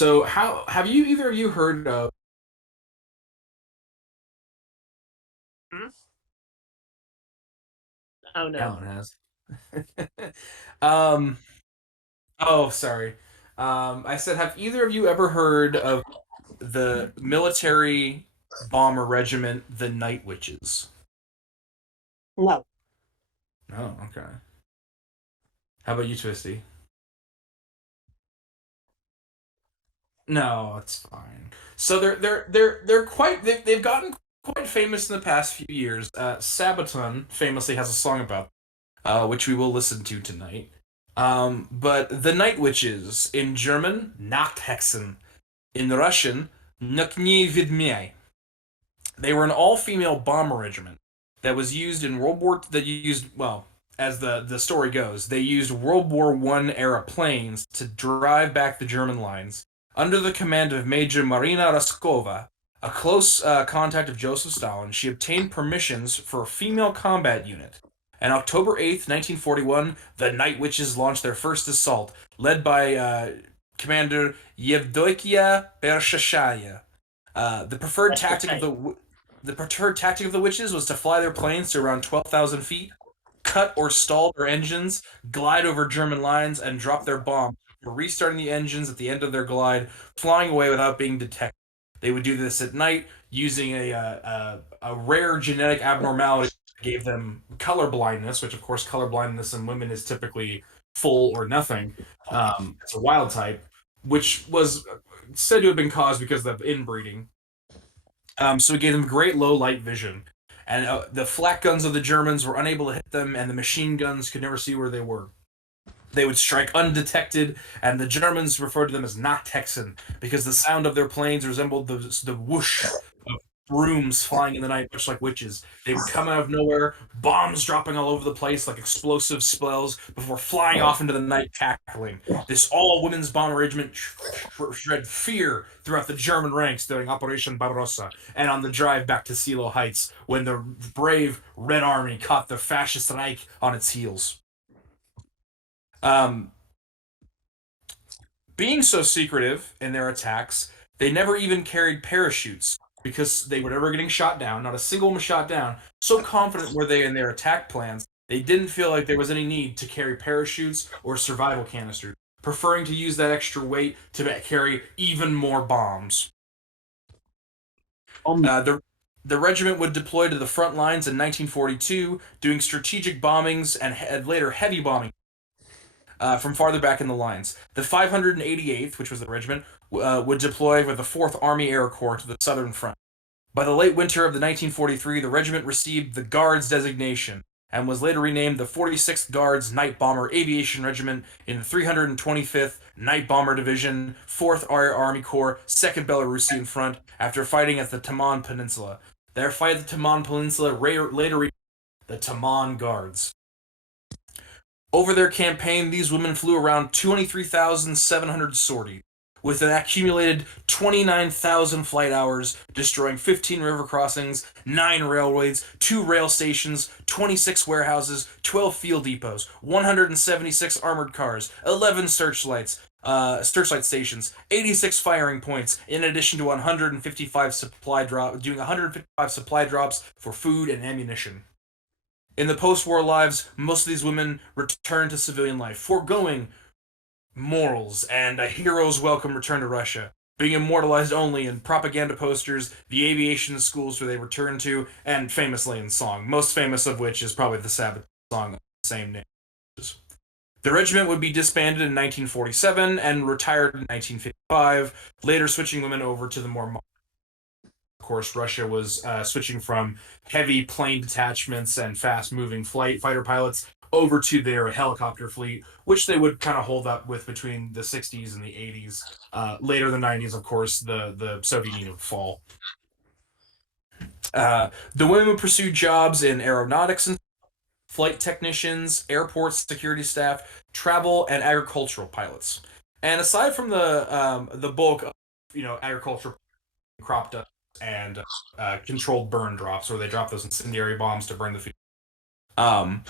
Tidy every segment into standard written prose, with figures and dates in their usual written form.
So, how have you either of you heard of? Hmm? Oh no. Alan has. um. Oh, sorry. I said, have either of you ever heard of the military bomber regiment, the Night Witches? No. Oh, okay. How about you, Twisty? No, it's fine. So they're quite they've gotten quite famous in the past few years. Sabaton famously has a song about which we will listen to tonight. But the Night Witches in German, Nachthexen. In Russian, Nocni Vidmei. They were an all-female bomber regiment that was used in World War that used well, as the story goes, they used World War One era planes to drive back the German lines under the command of Major Marina Raskova, a close contact of Joseph Stalin. She obtained permissions for a female combat unit. On October 8th, 1941, the Night Witches launched their first assault, led by Commander Yevdokia Bershashaya. The preferred That's the tactic of same. the witches was to fly their planes to around 12,000 feet, cut or stall their engines, glide over German lines, and drop their bomb before restarting the engines at the end of their glide, flying away without being detected. They would do this at night using a rare genetic abnormality that gave them color blindness, which of course color blindness in women is typically full or nothing. It's a wild type, which was said to have been caused because of inbreeding. So it gave them great low light vision. And the flak guns of the Germans were unable to hit them, and the machine guns could never see where they were. They would strike undetected, and the Germans referred to them as Nachthexen because the sound of their planes resembled the whoosh of brooms flying in the night, much like witches. They would come out of nowhere, bombs dropping all over the place like explosive spells before flying off into the night cackling. This all-women's bomber regiment spread fear throughout the German ranks during Operation Barbarossa and on the drive back to Silo Heights when the brave Red Army caught the fascist Reich on its heels. Um, Being so secretive in their attacks, they never even carried parachutes because they were never getting shot down. Not a single one was shot down. So confident were they in their attack plans, they didn't feel like there was any need to carry parachutes or survival canisters, preferring to use that extra weight to carry even more bombs. Um, The regiment would deploy to the front lines in 1942, doing strategic bombings and later heavy bombing from farther back in the lines. The 588th, which was the regiment, would deploy with the 4th Army Air Corps to the southern front. By the late winter of the 1943, the regiment received the Guards designation and was later renamed the 46th Guards Night Bomber Aviation Regiment in the 325th Night Bomber Division, 4th Air Army Corps, 2nd Belarusian Front, after fighting at the Taman Peninsula. Their fight at the Taman Peninsula later the Taman Guards. Over their campaign, these women flew around 23,700 sorties, with an accumulated 29,000 flight hours, destroying 15 river crossings, 9 railways, 2 rail stations, 26 warehouses, 12 field depots, 176 armored cars, 11 searchlight stations, 86 firing points, in addition to 155 supply drops for food and ammunition. In the post-war lives, most of these women return to civilian life, foregoing morals and a hero's welcome return to Russia, being immortalized only in propaganda posters, the aviation schools where they return to, and famously in song, most famous of which is probably the Sabbath song of the same name. The regiment would be disbanded in 1947 and retired in 1955, later switching women over to the more of course, Russia was switching from heavy plane detachments and fast-moving fighter pilots over to their helicopter fleet, which they would kind of hold up with between the 60s and the 80s. Later in the 90s, of course, the Soviet Union would fall. The women would pursue jobs in aeronautics and flight technicians, airport security staff, travel, and agricultural pilots. And aside from the bulk of agricultural crop dust and controlled burn drops, where they drop those incendiary bombs to burn the field. Um,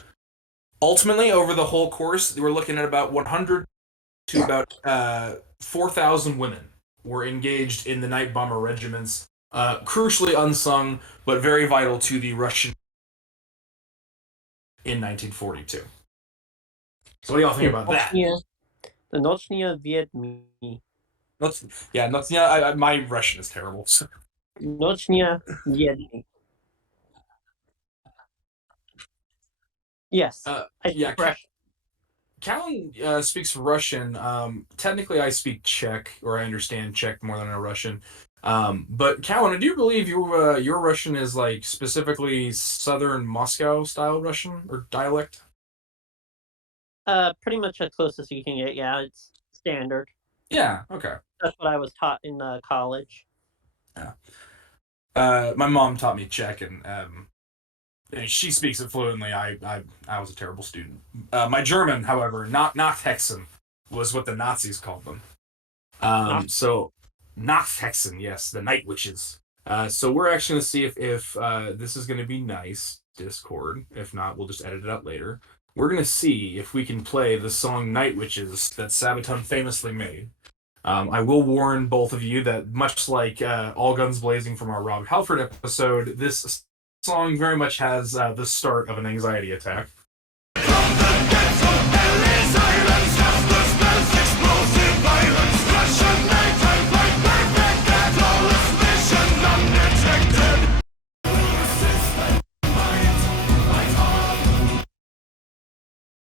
Ultimately, over the whole course, we're looking at about 100 to about 4,000 women were engaged in the night bomber regiments, crucially unsung, but very vital to the Russian in 1942. So what do y'all think about that? The Nocnia Vietmi. Not, yeah, not, yeah. My Russian is terrible. So. Nocnia Vietmi. Yes, I Yeah, speak Russian. Callan speaks Russian. Technically, I speak Czech, or I understand Czech more than a Russian. But Callan, I do believe your Russian is like specifically Southern Moscow style Russian or dialect. Pretty much as close as you can get. Yeah, it's standard. Yeah. Okay. That's what I was taught in college. Yeah. My mom taught me Czech, and she speaks it fluently. I was a terrible student. My German, however, not Hexen, was what the Nazis called them. So Nachthexen, yes, the night witches. So we're actually going to see if this is going to be nice, Discord. If not, we'll just edit it out later. We're going to see if we can play the song Night Witches that Sabaton famously made. I will warn both of you that much like All Guns Blazing from our Rob Halford episode, this song very much has the start of an anxiety attack.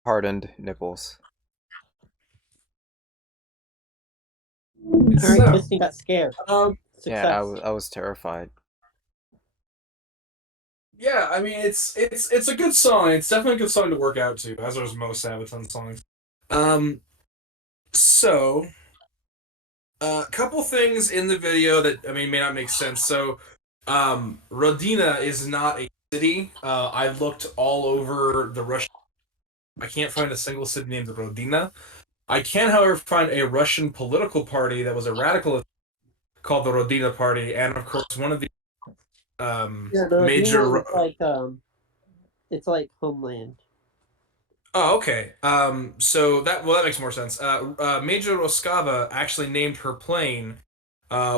Hardened nipples. All right, Disney got scared. Yeah, I was terrified. Yeah, I mean it's a good song. It's definitely a good song to work out to, as are most Sabaton songs. So a couple things in the video that I mean may not make sense. So, Rodina is not a city. I looked all over the Russian. I can't find a single city named Rodina. I can, however, find a Russian political party that was a radical called the Rodina Party, and of course one of the major. It's like Homeland. Oh, okay. So that makes more sense. Major Roskava actually named her plane,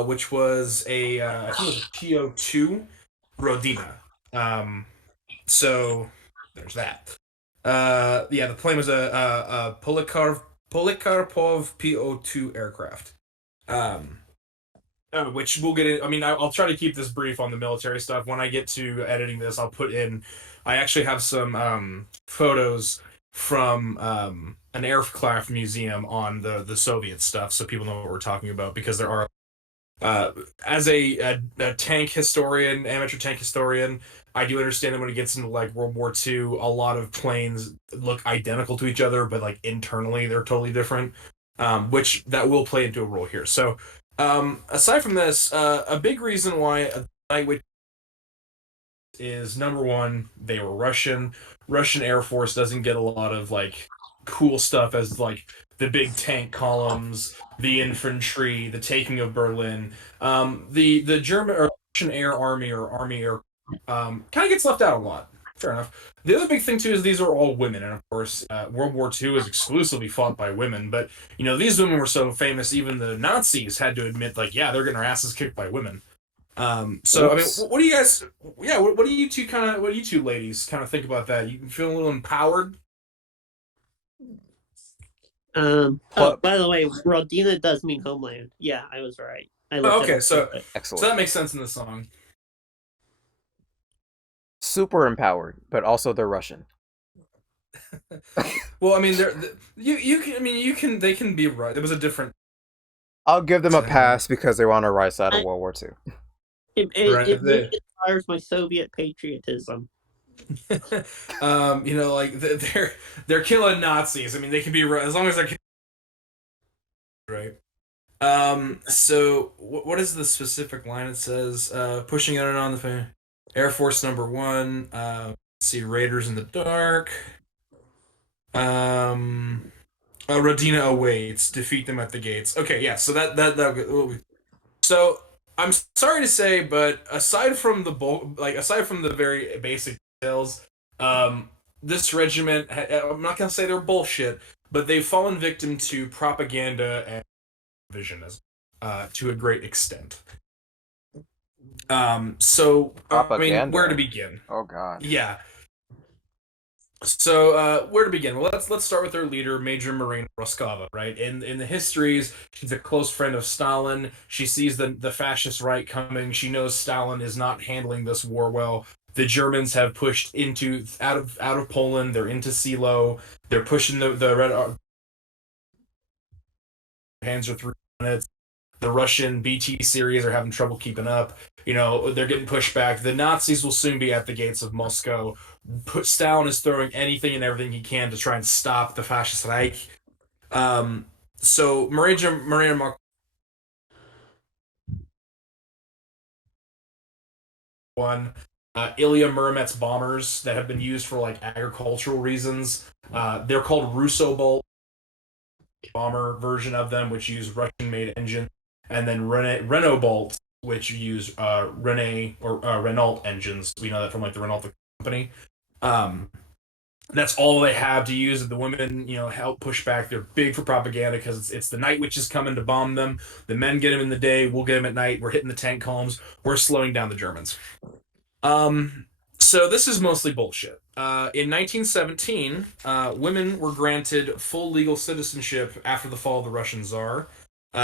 which was I think it was a TO2 Rodina. So there's that. Yeah, the plane was a Polikarpov PO2 aircraft. Which we'll get in. I mean, I'll try to keep this brief on the military stuff. When I get to editing this, I'll put in. I actually have some photos from an aircraft museum on the Soviet stuff, so people know what we're talking about. Because there are, as a tank historian, amateur tank historian, I do understand that when it gets into like World War II, a lot of planes look identical to each other, but like internally they're totally different. Which that will play into a role here. So. Aside from this, a big reason why Night Witch is number one, they were Russian. Russian Air Force doesn't get a lot of like cool stuff as like the big tank columns, the infantry, the taking of Berlin. The German or Russian Air Army or Army Air kind of gets left out a lot. Fair enough. The other big thing too is these are all women, and of course, World War II is exclusively fought by women. But you know, these women were so famous, even the Nazis had to admit, like, yeah, they're getting their asses kicked by women. So Oops. I mean, what do you guys? Yeah, what do you two what do you two ladies kind of think about that? You feel a little empowered? Oh, by the way, Rodina does mean homeland. Yeah, I was right. Okay, so Excellent. so that makes sense in the song. Super empowered, but also they're Russian. Well, I mean, you can. I mean, you can. They can be right. There was a different. I'll give them a pass because they were on the right side of World War II. It inspires my Soviet patriotism. You know, like they're killing Nazis. I mean, they can be right as long as they're right. So what is the specific line? It says, pushing in on the Air Force number one. See Raiders in the dark. Rodina awaits. Defeat them at the gates. Okay, yeah. So that. So I'm sorry to say, but aside from aside from the very basic details, this regiment. I'm not gonna say they're bullshit, but they've fallen victim to propaganda and visionism. to a great extent. I mean, where to Propaganda. begin? Oh god. Yeah. So where to begin? Well, let's start with their leader, Major Marina Roskova. Right in the histories, she's a close friend of Stalin. She sees the fascist Reich coming. She knows Stalin is not handling this war well. The Germans have pushed into out of Poland. They're into Silo. They're pushing the red hands are through it. The Russian BT series are having trouble keeping up. You know, they're getting pushed back. The Nazis will soon be at the gates of Moscow. Stalin is throwing anything and everything he can to try and stop the fascist Reich. Um, so Marina One, Ilya Muromets bombers that have been used for like agricultural reasons. They're called Russo bomber version of them, which use Russian-made engine, and then Renault bolts, which use Renault engines. We know that from like the Renault company. Um, that's all they have to use. The women, you know, help push back. They're big for propaganda because it's the night witches coming to bomb them. The men get them in the day. We'll get them at night. We're hitting the tank columns. We're slowing down the Germans. Um, so this is mostly bullshit. In 1917, women were granted full legal citizenship after the fall of the Russian Tsar.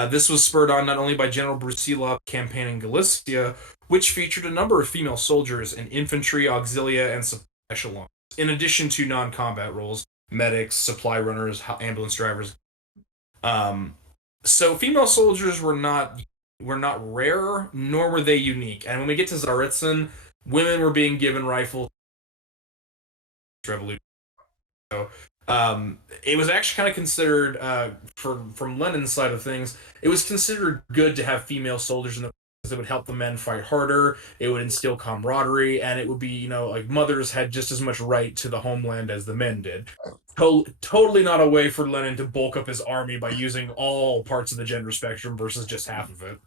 This was spurred on not only by General Brusilov campaign in Galicia, which featured a number of female soldiers in infantry, auxilia, and supply echelons, in addition to non-combat roles, medics, supply runners, ambulance drivers. Um, so female soldiers were not rare, nor were they unique. And when we get to Tsaritsyn, women were being given rifles. Revolution. So, it was actually kind of considered, from Lenin's side of things, it was considered good to have female soldiers in the because it would help the men fight harder. It would instill camaraderie, and it would be, you know, like mothers had just as much right to the homeland as the men did. Totally not a way for Lenin to bulk up his army by using all parts of the gender spectrum versus just half of it.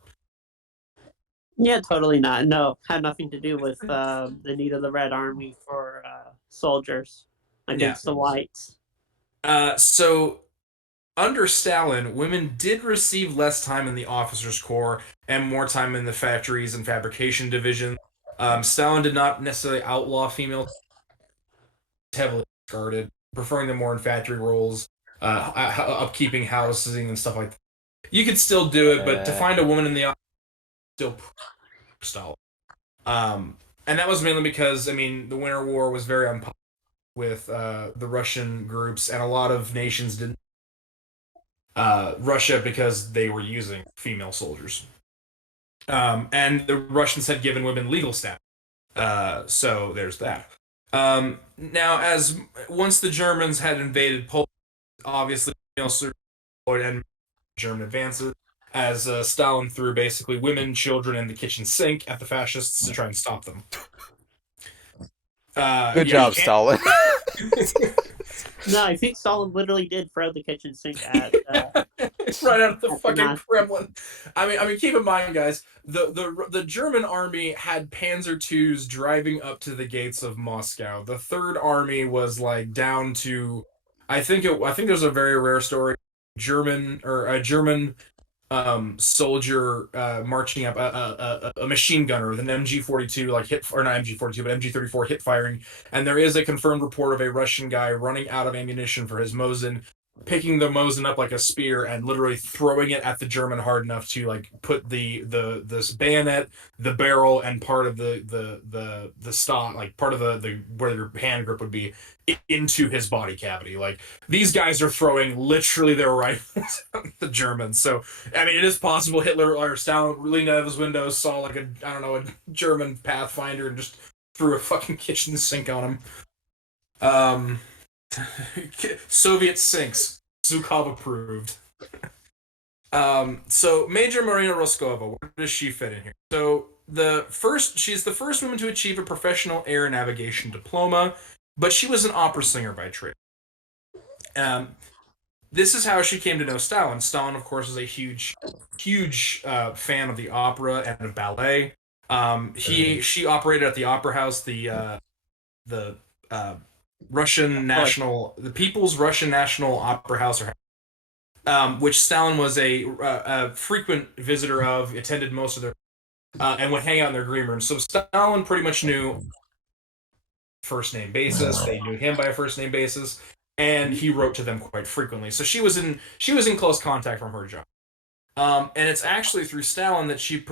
Yeah, totally not. No, had nothing to do with the need of the Red Army for soldiers Yeah. against the whites. So under Stalin, women did receive less time in the officers' corps and more time in the factories and fabrication division. Stalin did not necessarily outlaw female, heavily discarded, preferring them more in factory roles, upkeeping housing and stuff like that. You could still do it, but to find a woman in the office still Stalin. And that was mainly because, I mean, the Winter War was very unpopular with the Russian groups, and a lot of nations didn't Russia because they were using female soldiers. And the Russians had given women legal status. So there's that. Now, as once the Germans had invaded Poland, obviously female soldiers and German advances, as Stalin threw basically women, children, and the kitchen sink at the fascists to try and stop them. Good job, Stalin. No, I think Stalin literally did throw the kitchen sink at right out of the fucking Kremlin. I mean, keep in mind, guys, the German army had Panzer IIs driving up to the gates of Moscow. The Third Army was like down to, I think there's a very rare story, a German soldier marching up a machine gunner with an MG42 like hit or not MG42 but MG34 hit firing, and there is a confirmed report of a Russian guy running out of ammunition for his Mosin, picking the Mosin up like a spear and literally throwing it at the German hard enough to like put this bayonet, the barrel, and part of the stock, like part of the where your hand grip would be, into his body cavity. Like, these guys are throwing literally their rifles at the Germans. So I mean, it is possible Hitler or Stalin leaned out of his window, saw like a German Pathfinder, and just threw a fucking kitchen sink on him. Soviet sinks. Zhukov approved. So Major Marina Roskova, where does she fit in here? So she's the first woman to achieve a professional air navigation diploma, but she was an opera singer by trade. This is how she came to know Stalin. Stalin, of course, was a huge fan of the opera and of ballet. She operated at the opera house, the Russian national, the People's Russian National Opera House, or which Stalin was a frequent visitor of, attended most of their, and would hang out in their green room. So Stalin pretty much knew first name basis. They knew him by a first name basis, and he wrote to them quite frequently. So she was in close contact from her job. And it's actually through Stalin that she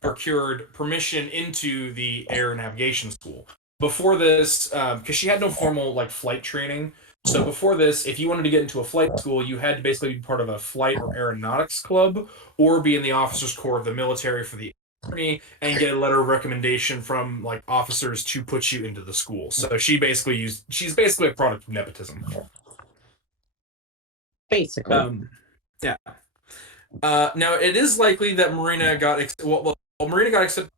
procured permission into the air navigation school. Before this, because she had no formal like flight training, so before this, if you wanted to get into a flight school, you had to basically be part of a flight or aeronautics club, or be in the officers' corps of the military for the army, and get a letter of recommendation from like officers to put you into the school. So she's basically a product of nepotism. Basically. Yeah. Now it is likely that Marina got Marina got accepted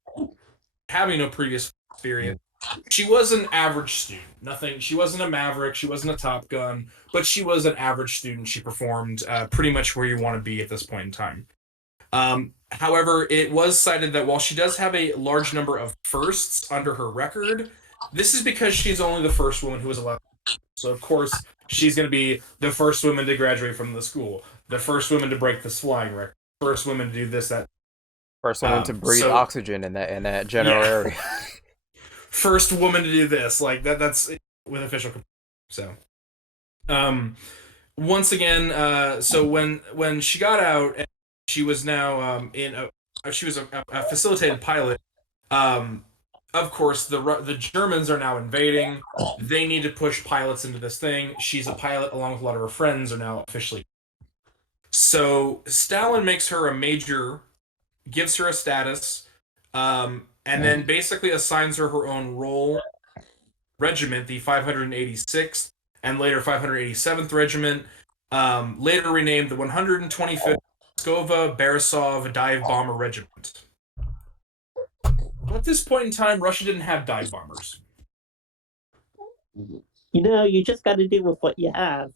having no previous experience. She was an average student. Nothing. She wasn't a maverick. She wasn't a Top Gun, but she was an average student. She performed pretty much where you want to be at this point in time. However, it was cited that while she does have a large number of firsts under her record, this is because she's only the first woman who was allowed. So of course she's going to be the first woman to graduate from the school, the first woman to break this flying record, first woman to do this, that. First woman to breathe oxygen in that general area. First woman to do this, like that. That's with official. So, once again, so when she got out, she was now she was a facilitated pilot. Of course, the Germans are now invading. They need to push pilots into this thing. She's a pilot, along with a lot of her friends are now officially. So Stalin makes her a major, gives her a status, and then basically assigns her own role regiment, the 586th and later 587th Regiment, later renamed the 125th Skova Borisov Dive Bomber Regiment. At this point in time, Russia didn't have dive bombers. You just got to deal with what you have.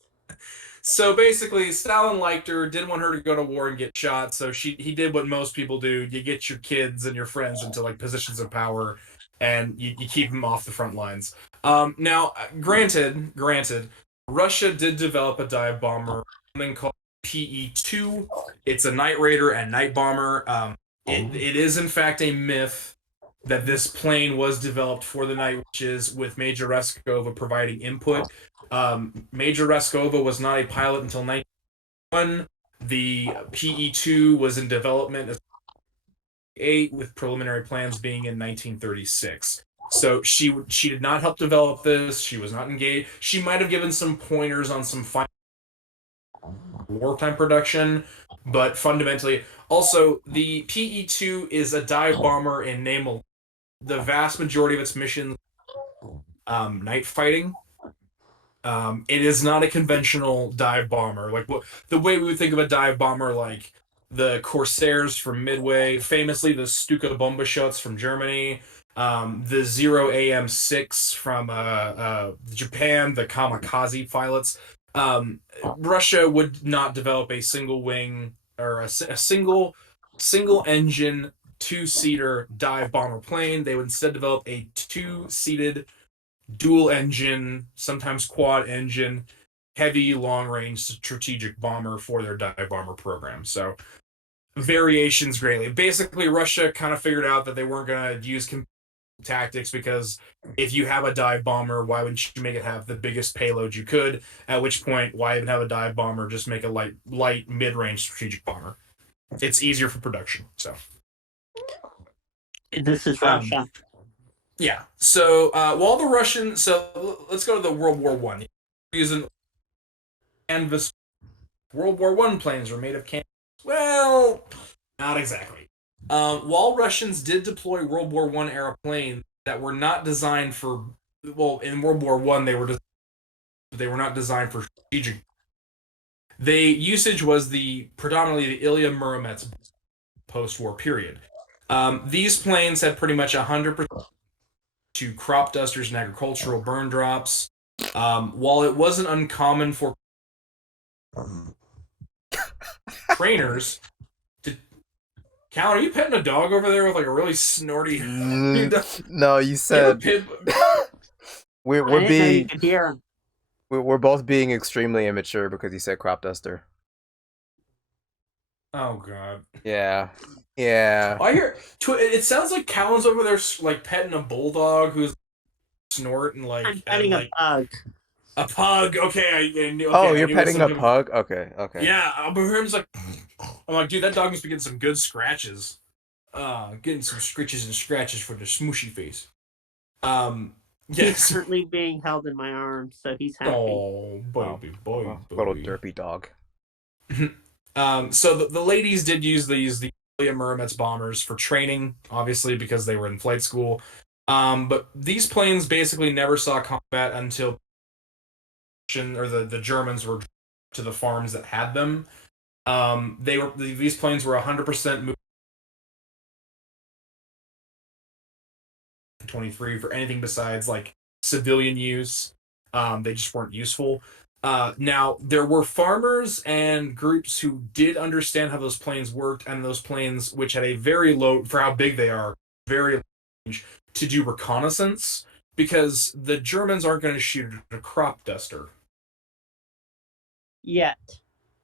So basically, Stalin liked her, didn't want her to go to war and get shot. So he did what most people do: you get your kids and your friends into like positions of power, and you keep them off the front lines. Now, granted, Russia did develop a dive bomber, something called PE-2. It's a night raider and night bomber. It is in fact a myth that this plane was developed for the night witches, with Major Reskova providing input. Major Reskova was not a pilot until 1991. The PE-2 was in development as 8, with preliminary plans being in 1936. So she did not help develop this. She was not engaged. She might have given some pointers on some wartime production, but fundamentally, also the PE-2 is a dive bomber in naval. The vast majority of its missions, night fighting. It is not a conventional dive bomber. Like the way we would think of a dive bomber, like the Corsairs from Midway, famously the Stuka Bombashotz from Germany, the Zero AM-6 from Japan, the Kamikaze pilots. Russia would not develop a single wing or a single engine 2-seater dive bomber plane. They would instead develop a 2-seated dual engine, sometimes quad engine, heavy long range strategic bomber for their dive bomber program. So variations greatly. Basically, Russia kind of figured out that they weren't going to use tactics, because if you have a dive bomber, why wouldn't you make it have the biggest payload you could? At which point, why even have a dive bomber? Just make a light mid-range strategic bomber. It's easier for production. So this is Russia. Yeah. So while the Russians, so let's go to the World War One. Using canvas, World War One planes were made of canvas. Well, not exactly. While Russians did deploy World War One era planes that were not designed for, well, in World War One they were not designed for strategic. The usage was predominantly the Ilya Muromets post-war period. These planes had pretty much 100% to crop dusters and agricultural burn drops. While it wasn't uncommon for trainers to... Cal, are you petting a dog over there with like a really snorty... No, you said... we're both being extremely immature because you said crop duster. Oh god. Yeah. Yeah. I hear. It sounds like Callan's over there, like petting a bulldog who's snorting I'm and petting a like pug. a pug. Okay, Oh, I you're knew it was petting some a type of. pug? Okay, okay. Yeah, Abraham's like. I'm like, dude, that dog must be getting some good scratches. Getting some scritches and scratches for the smooshy face. He's Yes. currently being held in my arms, so he's happy. Oh, Oh, baby, boy, little boy. derpy dog. So the ladies did use the Muromets bombers for training, obviously because they were in flight school. But these planes basically never saw combat until the Germans were to the farms that had them. These planes were 100% 23 for anything besides like civilian use. They just weren't useful. Now there were farmers and groups who did understand how those planes worked, and those planes, which had a very low for how big they are, very low range to do reconnaissance because the Germans aren't going to shoot at a crop duster. Yet.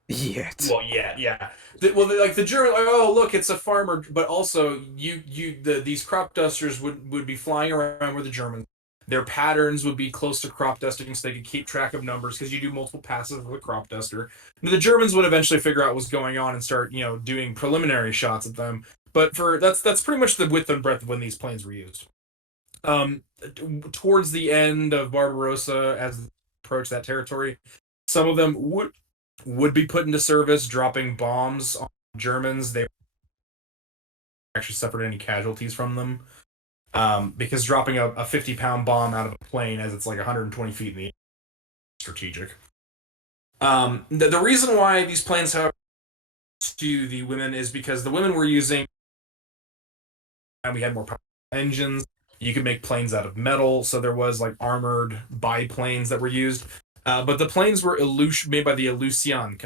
Yet. Well, yeah. Like the German, like, oh look, it's a farmer, but also these crop dusters would be flying around where the Germans. Their patterns would be close to crop dusting, so they could keep track of numbers because you do multiple passes with a crop duster. And the Germans would eventually figure out what's going on and start, doing preliminary shots at them. But that's pretty much the width and breadth of when these planes were used. Um, Towards the end of Barbarossa, as they approached that territory, some of them would be put into service, dropping bombs on Germans. They actually suffered any casualties from them because dropping a 50-pound bomb out of a plane as it's like 120 feet in the air is strategic. The reason why these planes have to the women is because the women were using, and we had more powerful engines. You could make planes out of metal, so there was like armored biplanes that were used. But the planes were made by the Aleutian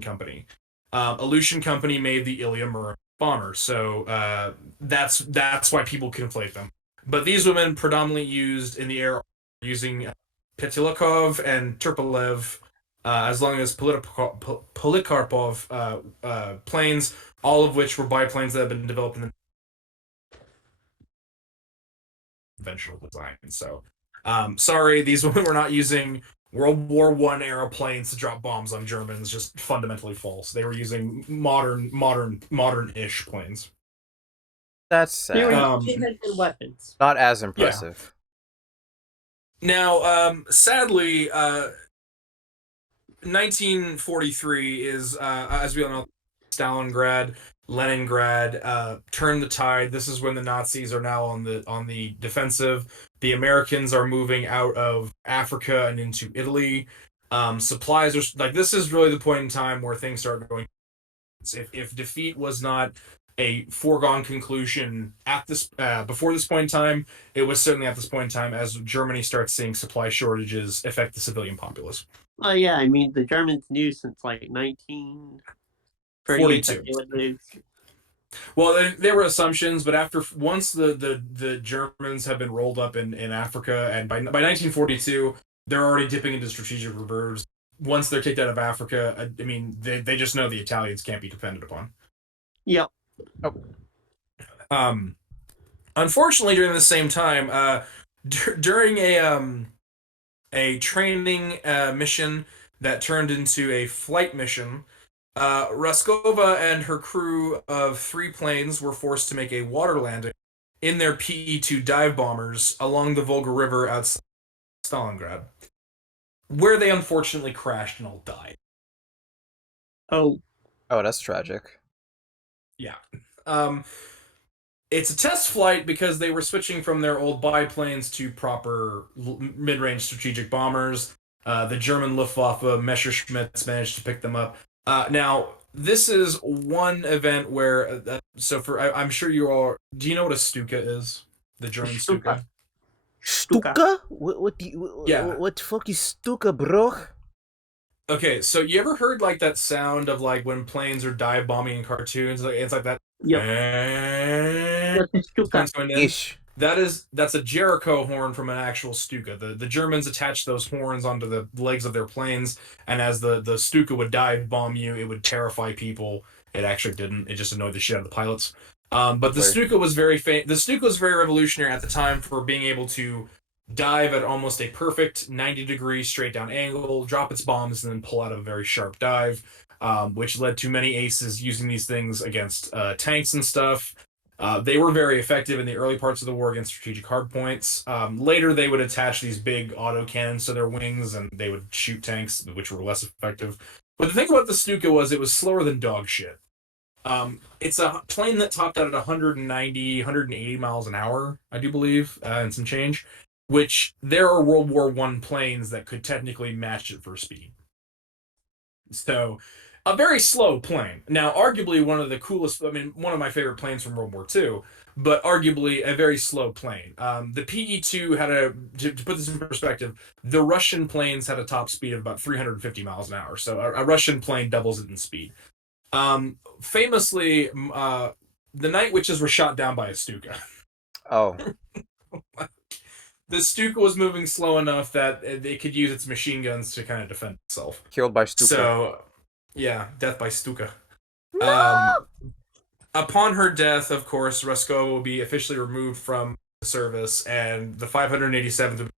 Company. Aleutian Company made the Ilium bomber, so that's why people conflate them. But these women predominantly used in the air using Petilikov and Turpolev, as long as Polikarpov planes, all of which were biplanes that have been developed in the conventional design. So, sorry, these women were not using World War One era planes to drop bombs on Germans. Just fundamentally false. They were using modern-ish planes. That's They were sad. using weapons. Not as Yeah. impressive. Now, sadly, 1943 is, as we all know, Stalingrad, Leningrad turned the tide. This is when the Nazis are now on the defensive. The Americans are moving out of Africa and into Italy. Supplies are like this is really the point in time where things start going. If defeat was not a foregone conclusion at this before this point in time, it was certainly at this point in time as Germany starts seeing supply shortages affect the civilian populace. Well, yeah, I mean, the Germans knew since like 1938 that 42. they would lose. Well, there were assumptions, but once the Germans have been rolled up in Africa, and by 1942, they're already dipping into strategic reserves. Once they're kicked out of Africa, I mean, they just know the Italians can't be depended upon. Yep. Unfortunately, during the same time, during a training mission that turned into a flight mission, Raskova and her crew of 3 planes were forced to make a water landing in their PE-2 dive bombers along the Volga River outside Stalingrad, where they unfortunately crashed and all died. Oh, that's tragic. Yeah. It's a test flight because they were switching from their old biplanes to proper mid-range strategic bombers. The German Luftwaffe Messerschmitts managed to pick them up. Now, this is one event where, I'm sure you all, do you know what a Stuka is? The German Stuka? Stuka? What the fuck is Stuka, bro? Okay, so you ever heard like that sound of like when planes are dive bombing in cartoons? Like, it's like that. Yep. Stuka. Ish. That's a Jericho horn from an actual Stuka. The Germans attached those horns onto the legs of their planes, and as the Stuka would dive bomb you, it would terrify people It actually didn't. It just annoyed the shit out of the pilots. But the Stuka was the Stuka was very revolutionary at the time for being able to dive at almost a perfect 90-degree straight down angle, drop its bombs, and then pull out a very sharp dive, which led to many aces using these things against tanks and stuff. They were very effective in the early parts of the war against strategic hardpoints. Later, they would attach these big auto cannons to their wings, and they would shoot tanks, which were less effective. But the thing about the Stuka was it was slower than dog shit. It's a plane that topped out at 190, 180 miles an hour, I do believe, and some change, which there are World War I planes that could technically match it for speed. So, a very slow plane. Now, arguably one of the coolest, one of my favorite planes from World War II, but arguably a very slow plane. The PE-2 had to put this in perspective, the Russian planes had a top speed of about 350 miles an hour. So a Russian plane doubles it in speed. Famously, the Night Witches were shot down by a Stuka. Oh. The Stuka was moving slow enough that it could use its machine guns to kind of defend itself. Killed by Stuka. So, yeah, death by Stuka. No! Upon her death, of course, Roscoe will be officially removed from the service, and the 587th.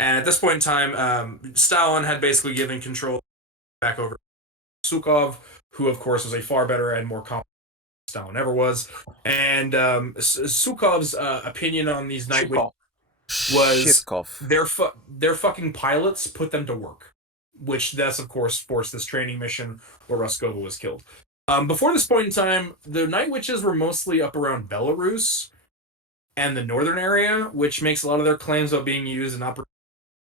And at this point in time, Stalin had basically given control back over to Sukhov, who, of course, was a far better and more competent Stalin ever was. And Sukhov's opinion on these Night Witches was their fucking pilots put them to work, which that's, of course, forced this training mission where Roscoe was killed. Before this point in time, the Night Witches were mostly up around Belarus and the northern area, which makes a lot of their claims about being used in Operation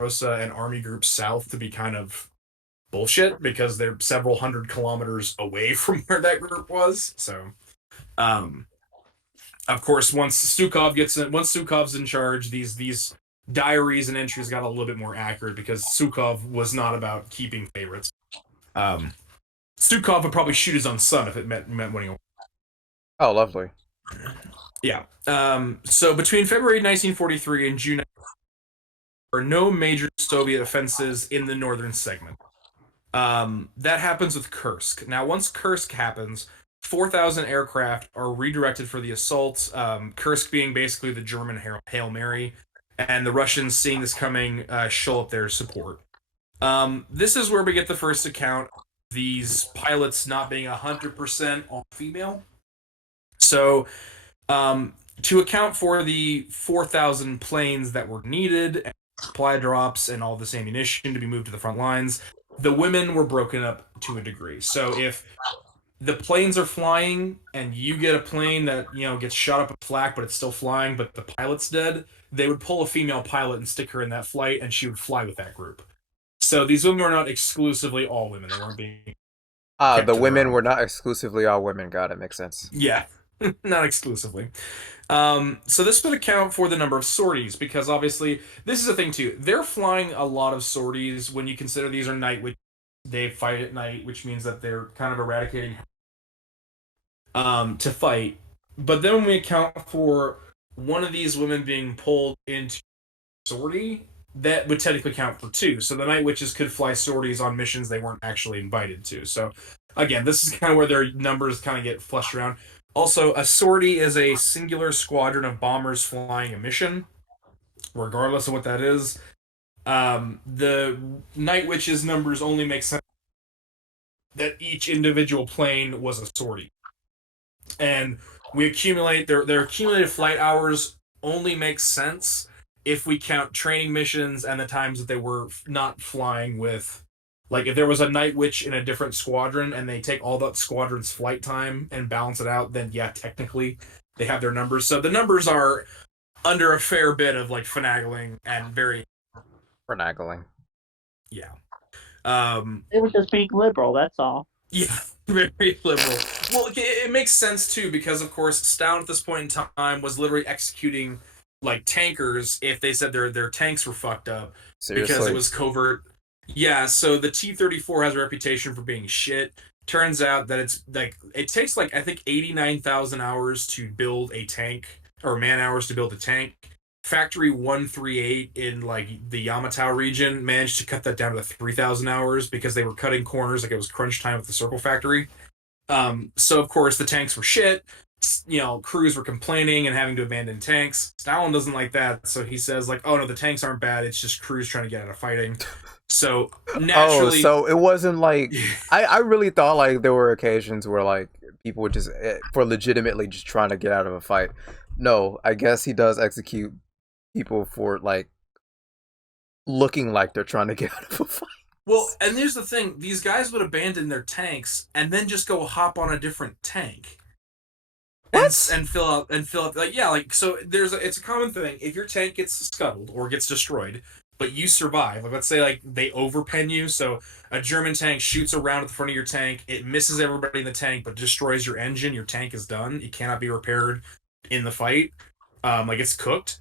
Rosa and army groups south to be kind of bullshit because they're several hundred kilometers away from where that group was. So, of course, once Sukhov's in charge, these diaries and entries got a little bit more accurate because Sukhov was not about keeping favorites. Sukhov would probably shoot his own son if it meant winning a war. Oh, lovely. Yeah. So between February 1943 and June, there were no major Soviet offenses in the northern segment. That happens with Kursk. Now, once Kursk happens, 4,000 aircraft are redirected for the assault. Kursk being basically the German Hail Mary, and the Russians, seeing this coming, show up their support. This is where we get the first account of these pilots not being 100% all female. So, to account for the 4,000 planes that were needed, and supply drops, and all this ammunition to be moved to the front lines, the women were broken up to a degree. So if the planes are flying and you get a plane that, gets shot up at flak, but it's still flying, but the pilot's dead, they would pull a female pilot and stick her in that flight, and she would fly with that group. So these women were not exclusively all women. They weren't being... the women were not exclusively all women. God, it makes sense. Yeah, not exclusively. So this would account for the number of sorties, because obviously, this is a thing too. They're flying a lot of sorties when you consider these are night witches. They fight at night, which means that they're kind of eradicating to fight. But then when we account for one of these women being pulled into sortie, that would technically count for two. So the Night Witches could fly sorties on missions they weren't actually invited to. So again, this is kind of where their numbers kind of get flushed around. Also, a sortie is a singular squadron of bombers flying a mission, regardless of what that is. The Night Witches numbers only make sense that each individual plane was a sortie. And we accumulate their accumulated flight hours only makes sense if we count training missions and the times that they were not flying with, like if there was a Night Witch in a different squadron and they take all that squadron's flight time and balance it out, then yeah, technically they have their numbers. So the numbers are under a fair bit of like finagling and very finagling. Yeah. It was just being liberal, that's all. Yeah, very liberal. Well, it makes sense too because of course Stalin at this point in time was literally executing like tankers if they said their tanks were fucked up. Seriously? Because it was covert. Yeah, so the T-34 has a reputation for being shit. Turns out that it's like it takes like I think 89,000 hours to build a tank, or man hours to build a tank. Factory 138 in like the Yamato region managed to cut that down to 3,000 hours because they were cutting corners like it was crunch time at the Circle Factory. So of course the tanks were shit. Crews were complaining and having to abandon tanks. Stalin doesn't like that, so he says like, "Oh no, the tanks aren't bad. It's just crews trying to get out of fighting." So naturally, so it wasn't like I really thought like there were occasions where like people would just for legitimately just trying to get out of a fight. No, I guess he does execute people for like looking like they're trying to get out of a fight. Well, and here's the thing: these guys would abandon their tanks and then just go hop on a different tank. What? And fill up so it's a common thing. If your tank gets scuttled or gets destroyed, but you survive, like let's say like they overpen you, so a German tank shoots around at the front of your tank, it misses everybody in the tank but destroys your engine, your tank is done. It cannot be repaired in the fight. Like it's cooked.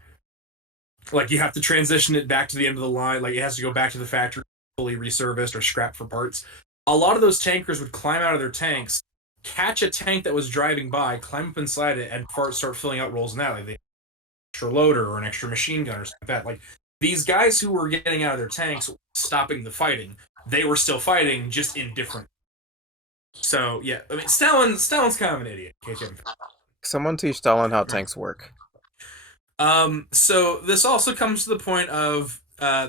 Like you have to transition it back to the end of the line, like it has to go back to the factory fully reserviced or scrapped for parts. A lot of those tankers would climb out of their tanks, catch a tank that was driving by, climb up inside it, and start filling out rolls in that. Like they extra loader or an extra machine gun or something like that. Like these guys who were getting out of their tanks, stopping the fighting, they were still fighting, just in different. So yeah, I mean Stalin's kind of an idiot. In case you haven't. Someone teach Stalin how tanks work. So this also comes to the point of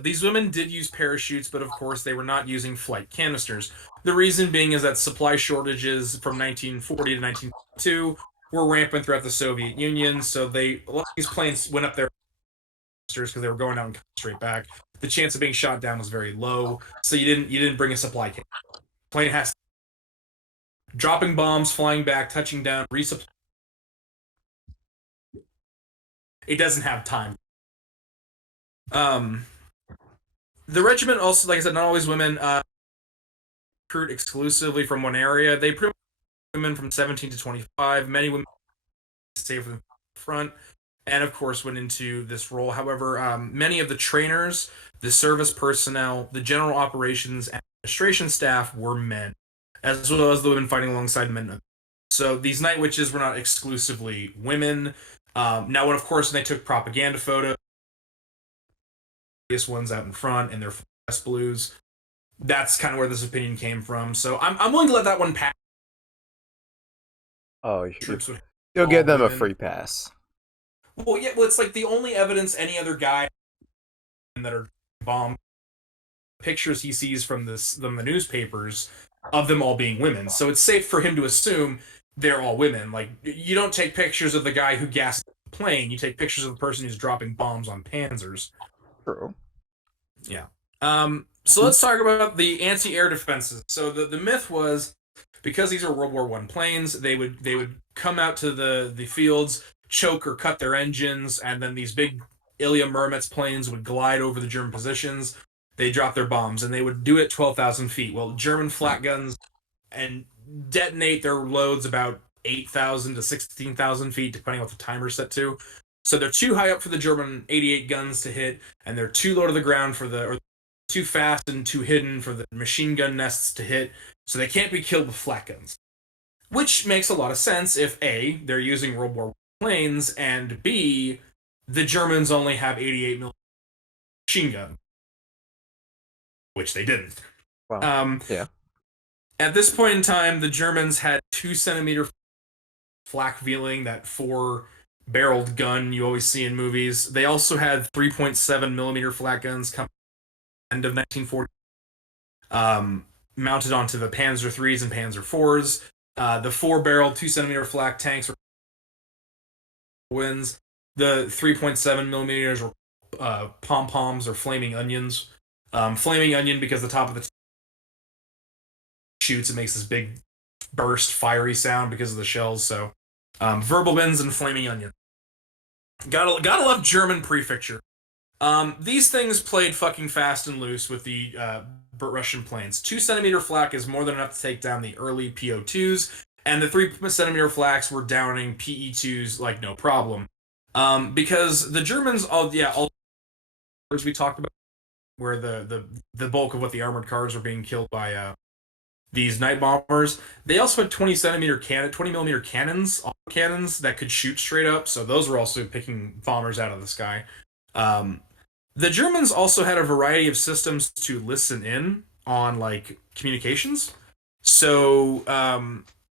these women did use parachutes, but of course they were not using flight canisters. The reason being is that supply shortages from 1940 to 1942 were rampant throughout the Soviet Union, so a lot of these planes went up there because they were going out and coming straight back. The chance of being shot down was very low, so you didn't bring a supply canister. Plane has dropping bombs, flying back, touching down, resupply. It doesn't have time. The regiment also, like I said, not always women. Recruit exclusively from one area. They pretty much women from 17 to 25. Many women stayed from the front, and of course went into this role. However, many of the trainers, the service personnel, the general operations and administration staff were men, as well as the women fighting alongside men. So these night witches were not exclusively women. Now, when they took propaganda photos, ones out in front and their fluorescent blues, that's kind of where this opinion came from. So I'm willing to let that one pass. Oh, you'll give them women a free pass. Well, yeah, it's like the only evidence any other guy that are bombed, pictures he sees from the newspapers of them all being women. So it's safe for him to assume they're all women. Like, you don't take pictures of the guy who gassed the plane. You take pictures of the person who's dropping bombs on panzers. True. Yeah. So let's talk about the anti-air defenses. So the myth was, because these are World War I planes, they would come out to the fields, choke or cut their engines, and then these big Ilya Muromets planes would glide over the German positions. They drop their bombs, and they would do it at 12,000 feet. Well, German flat guns and detonate their loads about 8,000 to 16,000 feet, depending on what the timer's set to. So they're too high up for the German 88 guns to hit, and they're too low to the ground or too fast and too hidden for the machine gun nests to hit, so they can't be killed with flat guns. Which makes a lot of sense if A, they're using World War I planes, and B, the Germans only have 88mm machine gun. Which they didn't. Wow. Yeah. At this point in time, the Germans had 2-centimeter Flak-Veling, that 4-barreled gun you always see in movies. They also had 3.7mm flak guns coming end of 1940, mounted onto the Panzer IIIs and Panzer IVs. The 4-barrel 2-centimeter flak tanks were wins. The 3.7 millimeters were pom-poms or flaming onions. Flaming onion because the top of the shoots, it makes this big burst fiery sound because of the shells. So Verbelwins and flaming onion. Gotta love German prefecture. These things played fucking fast and loose with the Russian planes. 2-centimeter flak is more than enough to take down the early PO2s, and the 3-centimeter flaks were downing PE2s like no problem. Because the Germans, all we talked about, where the bulk of what the armored cars were being killed by these night bombers, they also had 20-millimeter cannons that could shoot straight up. So those were also picking bombers out of the sky. Um, the Germans also had a variety of systems to listen in on like communications. So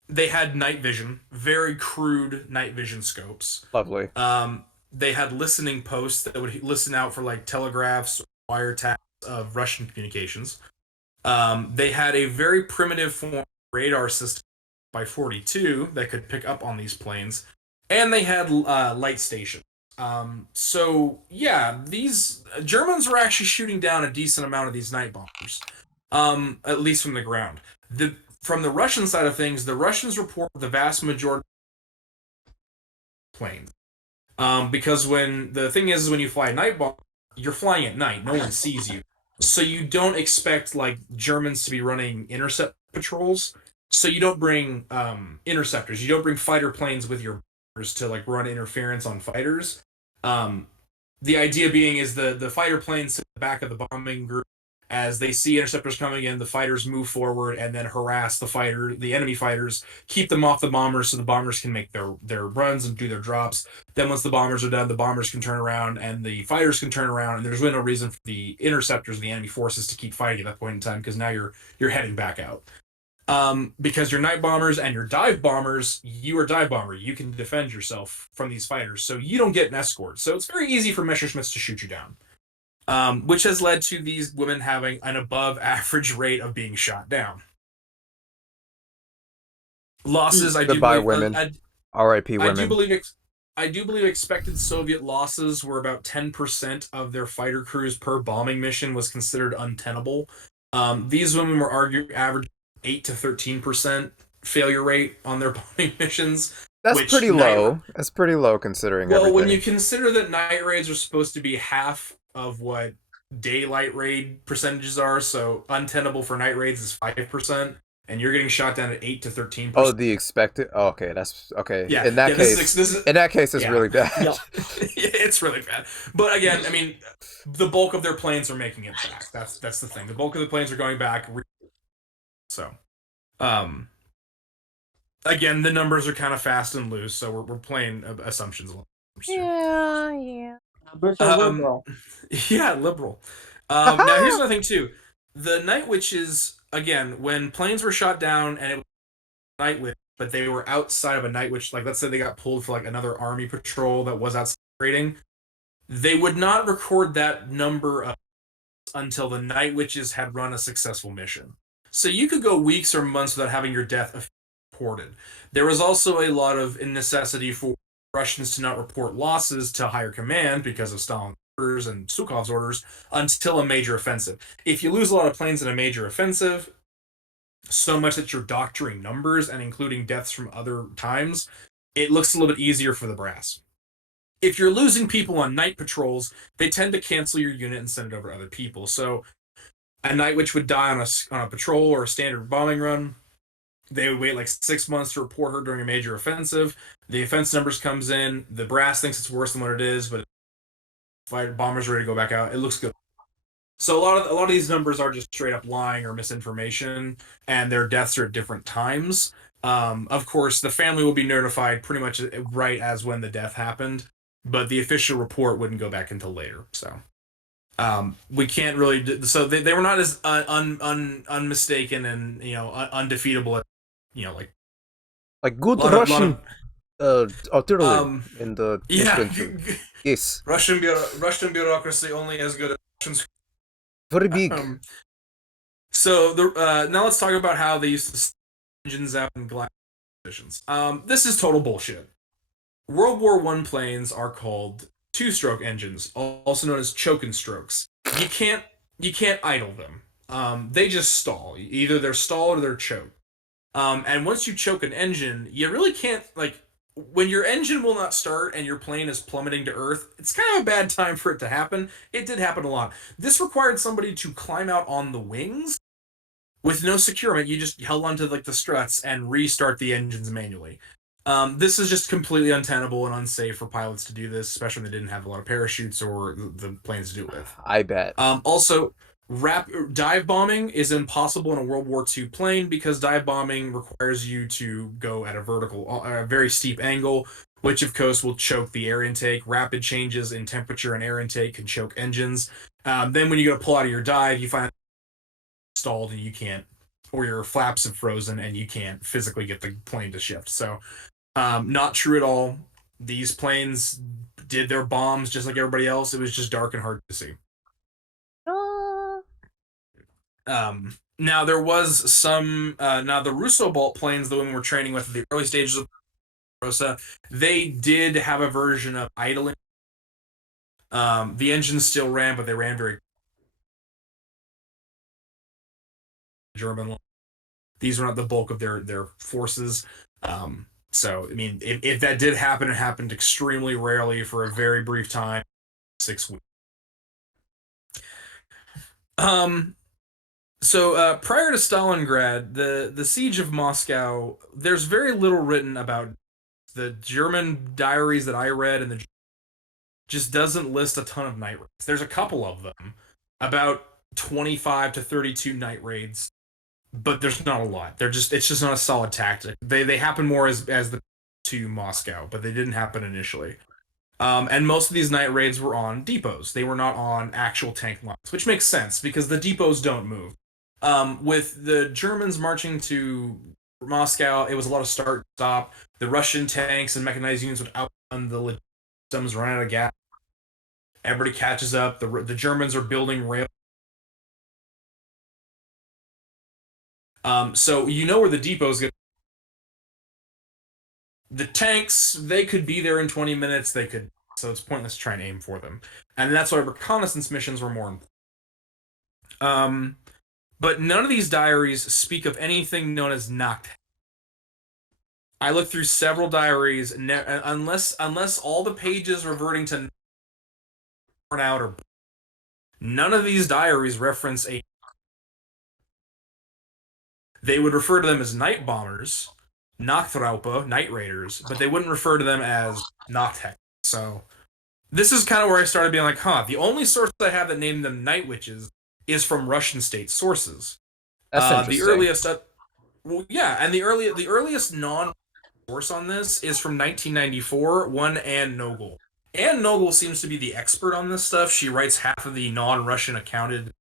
they had night vision, very crude night vision scopes. Lovely. They had listening posts that would listen out for like telegraphs, wiretaps of Russian communications. They had a very primitive form of radar system by 42 that could pick up on these planes, and they had light stations. So yeah, these Germans were actually shooting down a decent amount of these night bombers, at least from the ground. The From the Russian side of things, the Russians report the vast majority of planes. Because when the thing is when you fly a night bomber, you're flying at night. No one sees you. So you don't expect like Germans to be running intercept patrols. So you don't bring interceptors. You don't bring fighter planes with your bombers to like run interference on fighters. Um, the idea being is the fighter planes sit in the back of the bombing group. As they see interceptors coming in, the fighters move forward and then harass the enemy fighters, keep them off the bombers so the bombers can make their runs and do their drops. Then once the bombers are done, the bombers can turn around and the fighters can turn around, and there's really no reason for the interceptors and the enemy forces to keep fighting at that point in time because now you're heading back out. Because you're night bombers and you're dive bombers, you are dive bomber. You can defend yourself from these fighters, so you don't get an escort. So it's very easy for Messerschmitts to shoot you down. Which has led to these women having an above average rate of being shot down. Losses, I do Goodbye, believe, women. R.I.P. I women. do believe, I do believe expected Soviet losses were about 10% of their fighter crews per bombing mission was considered untenable. These women were average 8 to 13% failure rate on their bombing missions. That's pretty low. That's pretty low considering everything. Well, when you consider that night raids are supposed to be half of what daylight raid percentages are, so untenable for night raids is 5%, and you're getting shot down at 8 to 13%. Oh, the expected. Oh, okay, that's okay. Yeah, in that case, in that case, it's yeah. really bad. Yep. It's really bad. But again, I mean, the bulk of their planes are making it back. That's the thing. The bulk of the planes are going back. So, again, the numbers are kind of fast and loose, so we're playing assumptions. Yeah. Numbers are liberal. Yeah, liberal. Now, here's another thing, too. The Night Witches, again, when planes were shot down and it was Night Witch, but they were outside of a Night Witch, like let's say they got pulled for like another army patrol that was outside raiding, they would not record that number until the Night Witches had run a successful mission. So you could go weeks or months without having your death reported. There was also a lot of necessity for Russians to not report losses to higher command because of Stalin's orders and Sukhov's orders until a major offensive. If you lose a lot of planes in a major offensive, so much that you're doctoring numbers and including deaths from other times, it looks a little bit easier for the brass. If you're losing people on night patrols, they tend to cancel your unit and send it over to other people. So a Night Witch would die on a patrol or a standard bombing run. They would wait like 6 months to report her during a major offensive. The offense numbers comes in. The brass thinks it's worse than what it is, but fighter bombers ready to go back out. It looks good. So a lot of these numbers are just straight up lying or misinformation, and their deaths are at different times. Of course, the family will be notified pretty much right as when the death happened, but the official report wouldn't go back until later. So we can't really. So they were not as unmistaken and undefeatable. Like good Russian artillery Um, in the yeah, infantry. Yes, Russian bureaucracy only as good as Russian. very big. So now let's talk about how they used to send engines out in glass positions. This is total bullshit. World War I planes are called two-stroke engines, also known as choke and strokes. You can't idle them. They just stall. Either they're stalled or they're choked. And once you choke an engine, you really can't when your engine will not start and your plane is plummeting to earth, it's kind of a bad time for it to happen. It did happen a lot. This required somebody to climb out on the wings with no securement. You just held onto the struts and restart the engines manually. This is just completely untenable and unsafe for pilots to do this, especially when they didn't have a lot of parachutes or the planes to do it with. I bet. Also, dive bombing is impossible in a World War II plane because dive bombing requires you to go at a very steep angle which of course will choke the air intake. Rapid changes in temperature and air intake can choke engines. Then when you go to pull out of your dive, you find stalled and you can't, or your flaps have frozen and you can't physically get the plane to shift. So, not true at all. These planes did their bombs just like everybody else. It was just dark and hard to see. Now there was some. Now the Russo Bolt planes, the one we're training with, the early stages of Rosa, they did have a version of idling. The engines still ran, but they ran very German. These were not the bulk of their forces. So I mean, if that did happen, it happened extremely rarely for a very brief time, 6 weeks. So prior to Stalingrad, the siege of Moscow, there's very little written about the German diaries that I read, and the just doesn't list a ton of night raids. There's a couple of them, about 25 to 32 night raids, but there's not a lot. It's just not a solid tactic. They happen more as the to Moscow, but they didn't happen initially. And most of these night raids were on depots. They were not on actual tank lines, which makes sense because the depots don't move. With the Germans marching to Moscow, it was a lot of start stop. The Russian tanks and mechanized units would outrun the systems, run out of gas. Everybody catches up. The Germans are building rail. So you know where the depot's going. The tanks, they could be there in 20 minutes. They could, so it's pointless to try and aim for them, and that's why reconnaissance missions were more important. But none of these diaries speak of anything known as Nacht. I looked through several diaries, unless all the pages reverting to out or none of these diaries reference a. They would refer to them as night bombers, Nachtraupe, night raiders, but they wouldn't refer to them as Nachthex. So this is kind of where I started being like, huh, the only source I have that named them night witches is from Russian state sources. That's interesting. The earliest, well, yeah, and the earliest non source on this is from 1994. One Anne Nogel. Anne Nogel seems to be the expert on this stuff. She writes half of the non-Russian accounted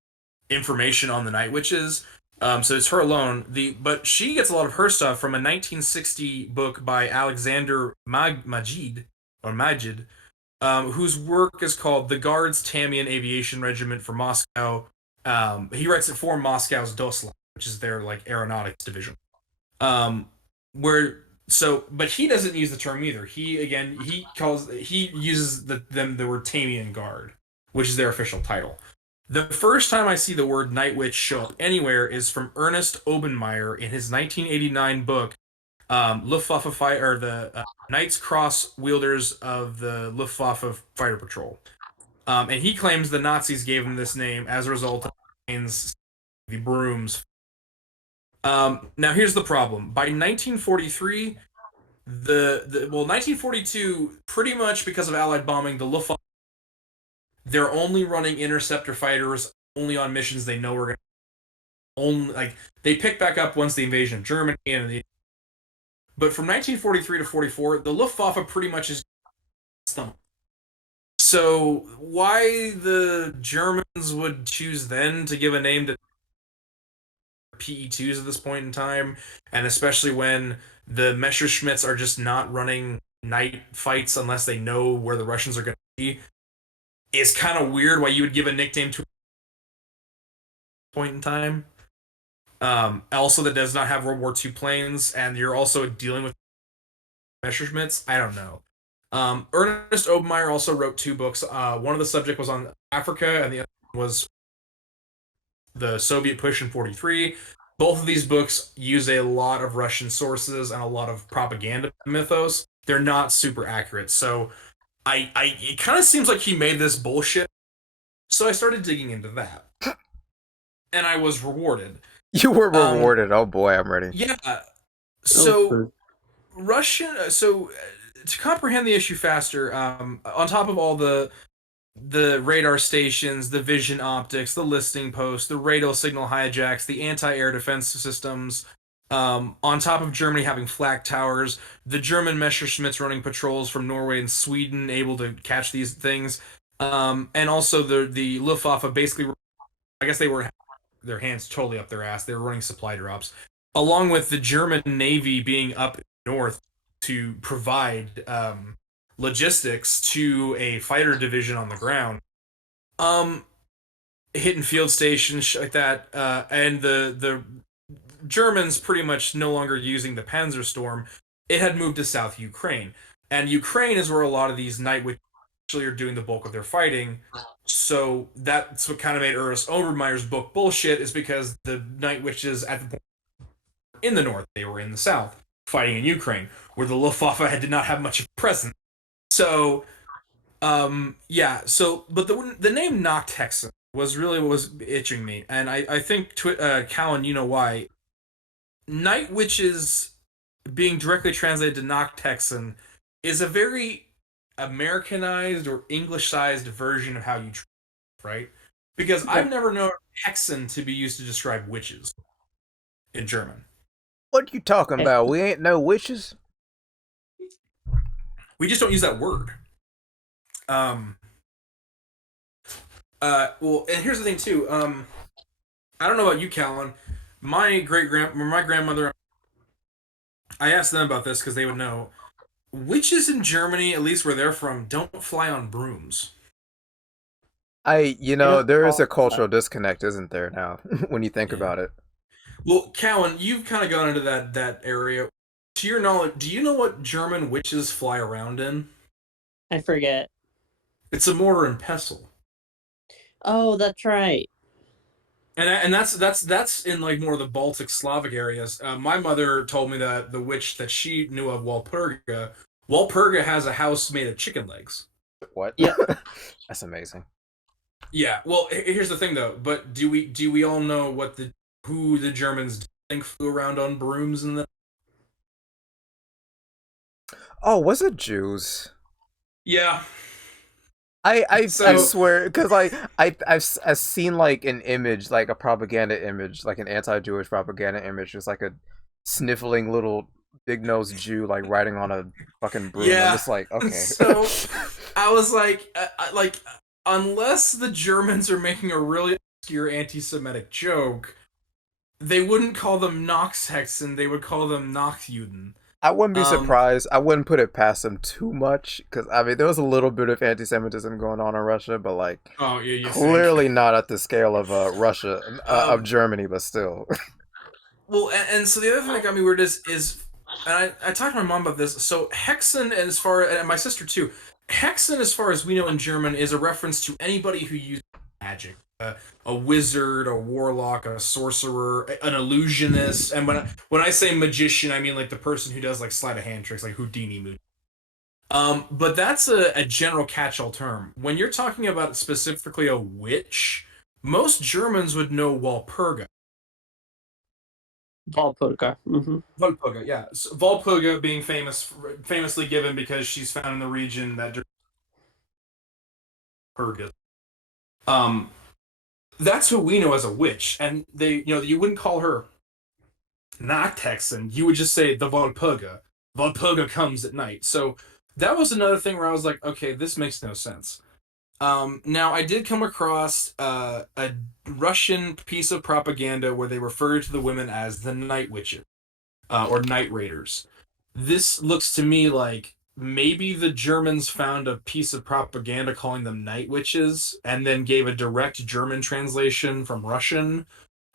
information on the night witches. So it's her alone. But she gets a lot of her stuff from a 1960 book by Alexander Majid, whose work is called "The Guards Tamian Aviation Regiment for Moscow." He writes it for Moscow's Dosla, which is their like aeronautics division. But he doesn't use the term either. He uses the word Tamian Guard, which is their official title. The first time I see the word Night Witch show up anywhere is from Ernest Obenmeyer in his 1989 book, Luftwaffe Fighter, the Knights Cross Wielders of the Luftwaffe Fighter Patrol. And he claims the Nazis gave him this name as a result of the brooms. Now here's the problem. By 1943, 1942, pretty much because of Allied bombing, the Luftwaffe, they're only running interceptor fighters only on missions they know are going to only, like, they pick back up once the invasion of Germany but from 1943 to 44, the Luftwaffe pretty much is them. So why the Germans would choose then to give a name to PE2s at this point in time, and especially when the Messerschmitts are just not running night fights unless they know where the Russians are going to be, is kind of weird why you would give a nickname to a point in time. Also, that does not have World War II planes, and you're also dealing with Messerschmitts. I don't know. Ernest Obenmeyer also wrote 2 books. One of the subject was on Africa, and the other was the Soviet push in 43. Both of these books use a lot of Russian sources and a lot of propaganda mythos. They're not super accurate, so it kind of seems like he made this bullshit. So I started digging into that, and I was rewarded. You were rewarded. Oh boy, I'm ready. Yeah. So Russian. So to comprehend the issue faster, on top of all the radar stations, the vision optics, the listing posts, the radio signal hijacks, the anti-air defense systems, On top of Germany having flag towers, the German Messerschmitts running patrols from Norway and Sweden, able to catch these things, and also the Luftwaffe basically, I guess they were their hands totally up their ass. They were running supply drops, along with the German Navy being up north to provide logistics to a fighter division on the ground. Um, Hitting field stations like that, and the Germans pretty much no longer using the Panzerstorm. It had moved to South Ukraine, and Ukraine is where a lot of these night witches actually are doing the bulk of their fighting. So that's what kind of made Ernest Obermeyer's book bullshit, is because the night witches at the point in the north, they were in the south fighting in Ukraine, where the Luftwaffe did not have much of a presence. So yeah, so but the name Noct Hexen was really what was itching me, and I think Callan, you know why. Night Witches being directly translated to Noct Hexen is a very Americanized or Englishized version of how you right? Because I've never known Hexen to be used to describe witches in German. What you talking about? We ain't no witches. We just don't use that word. Um. Well, and here's the thing too. I don't know about you, Callan. My my grandmother. I asked them about this because they would know. Witches in Germany, at least where they're from, don't fly on brooms. There is a cultural disconnect, isn't there? Now, when you think about it. Well, Callan, you've kind of gone into that area. To your knowledge, do you know what German witches fly around in? I forget. It's a mortar and pestle. Oh, that's right. And that's in like more of the Baltic Slavic areas. My mother told me that the witch that she knew of, Walpurga has a house made of chicken legs. What? Yeah. That's amazing. Yeah. Well, here's the thing though. But do we all know who the Germans think flew around on brooms and the? Oh, was it Jews? Yeah. I So swear, because like I've seen like an image, like a propaganda image, like an anti-Jewish propaganda image, just like a sniffling little big nosed Jew like riding on a fucking broom. I'm yeah. just like, okay. So I was like, unless the Germans are making a really obscure anti-Semitic joke, they wouldn't call them Noxhexen. They would call them Noxjuden. I wouldn't be Um, surprised. I wouldn't put it past them too much because I mean there was a little bit of anti-Semitism going on in Russia, but like oh, yeah, you think? clearly not at the scale of Russia of Um, Germany, but still. well, and so the other thing that got me weird is, and I talked to my mom about this. So Hexen, and my sister too, Hexen, as far as we know in German, is a reference to anybody who uses magic. A wizard, a warlock, a sorcerer, an illusionist, and when I say magician, I mean like the person who does like sleight of hand tricks, like Houdini. But that's a general catch-all term. When you're talking about specifically a witch, most Germans would know Walpurga. Walpurga. Mm-hmm. Walpurga, yeah. So Walpurga being famously given because she's found in the region that Purga. Um, that's who we know as a witch, and you wouldn't call her not Texan. You would just say the Walpurga. Walpurga comes at night. So that was another thing where I was like, okay, this makes no sense. Now I did come across a Russian piece of propaganda where they referred to the women as the Night Witches, or Night Raiders. This looks to me like maybe the Germans found a piece of propaganda calling them Night Witches, and then gave a direct German translation from Russian,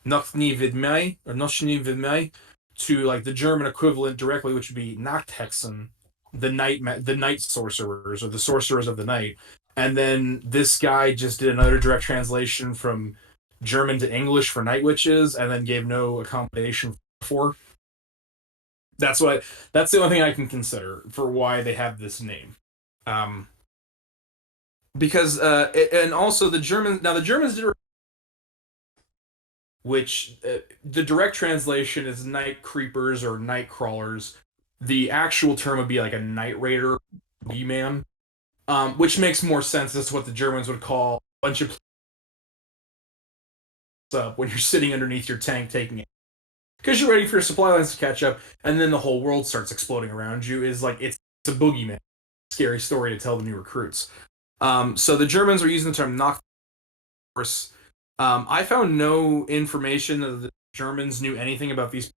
Nochni Vidmai, or Nochni Vidmai, to like the German equivalent directly, which would be Nachthexen, the night sorcerers, or the sorcerers of the night. And then this guy just did another direct translation from German to English for Night Witches, and then gave no accommodation for. That's the only thing I can consider for why they have this name. Um, because and also the Germans did, which the direct translation is night creepers or night crawlers. The actual term would be like a night raider, man, which makes more sense. That's what the Germans would call a bunch of up when you're sitting underneath your tank taking it. because you're waiting for your supply lines to catch up, and then the whole world starts exploding around you. Is like it's a boogeyman, scary story to tell the new recruits. So the Germans are using the term Nacht. I found no information that the Germans knew anything about these.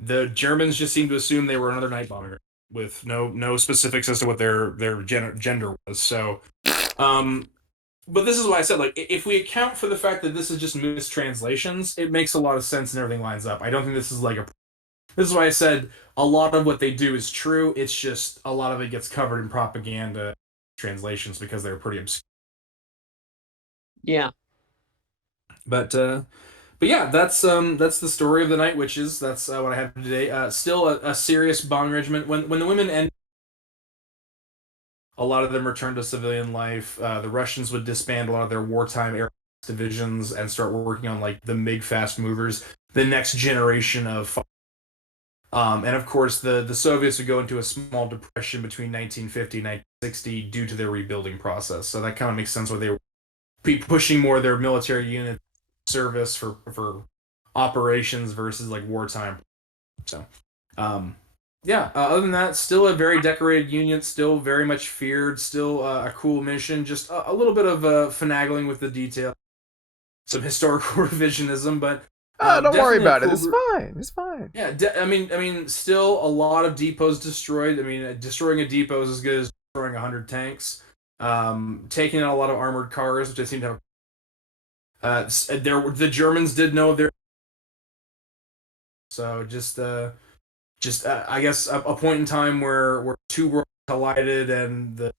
The Germans just seemed to assume they were another night bombing with no specifics as to what their gender was. So, um, but this is why I said, like, if we account for the fact that this is just mistranslations, it makes a lot of sense and everything lines up. I don't think this is like a. This is why I said a lot of what they do is true. It's just a lot of it gets covered in propaganda translations because they're pretty obscure. Yeah. But yeah, that's the story of the Night Witches. That's what I have today. Still a serious bombing regiment. When the women end, a lot of them returned to civilian life. The Russians would disband a lot of their wartime air divisions and start working on like the MiG fast movers, the next generation of. And of course, the Soviets would go into a small depression between 1950 and 1960 due to their rebuilding process. So that kind of makes sense why they were pushing more of their military unit service for operations versus like wartime. So, yeah. Other than that, still a very decorated unit, still very much feared, still a cool mission. Just a little bit of finagling with the detail, some historical revisionism, but Don't worry definitely a about it. cool It's group. fine. It's fine. Yeah, I mean, still a lot of depots destroyed. I mean, destroying a depot is as good as destroying 100 tanks. Taking out a lot of armored cars, which I seem to have. The Germans did know their. So just I guess a point in time where two worlds collided and the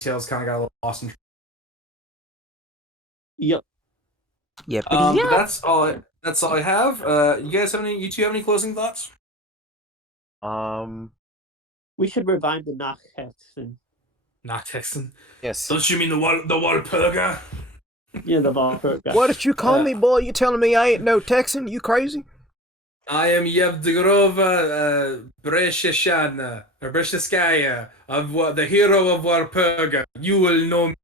details kind of got a little lost. Yep. Yippity But yap. that's all I have. You guys have any? You two have any closing thoughts? Um. We should revive the Nachhexen. Not Texan. Yes. Don't you mean the Walpurga? Yeah, the Valkyrie. What did you call me, boy? You telling me I ain't no Texan? You crazy? I am Yevdorova Bresheshana or Bresheskaya of what the hero of Walpurga. You will know me.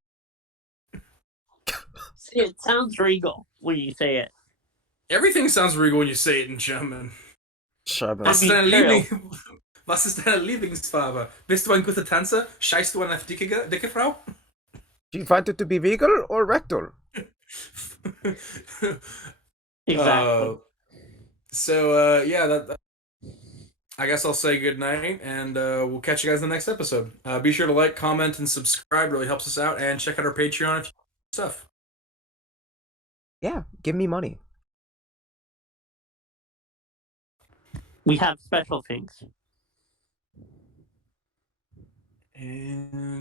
See, it sounds regal when you say it. Everything sounds regal when you say it in German. Shabba. Was ist mean, deine true. Was ist deine Lieblingsfarbe? Bist du ein guter Tänzer? Scheißt du eine dicke Frau? Do you find it to be vegan or rectal? Exactly. Yeah, I guess I'll say good night, and we'll catch you guys in the next episode. Be sure to like, comment, and subscribe. Really helps us out, and check out our Patreon if you stuff. Yeah, give me money. We have special things. And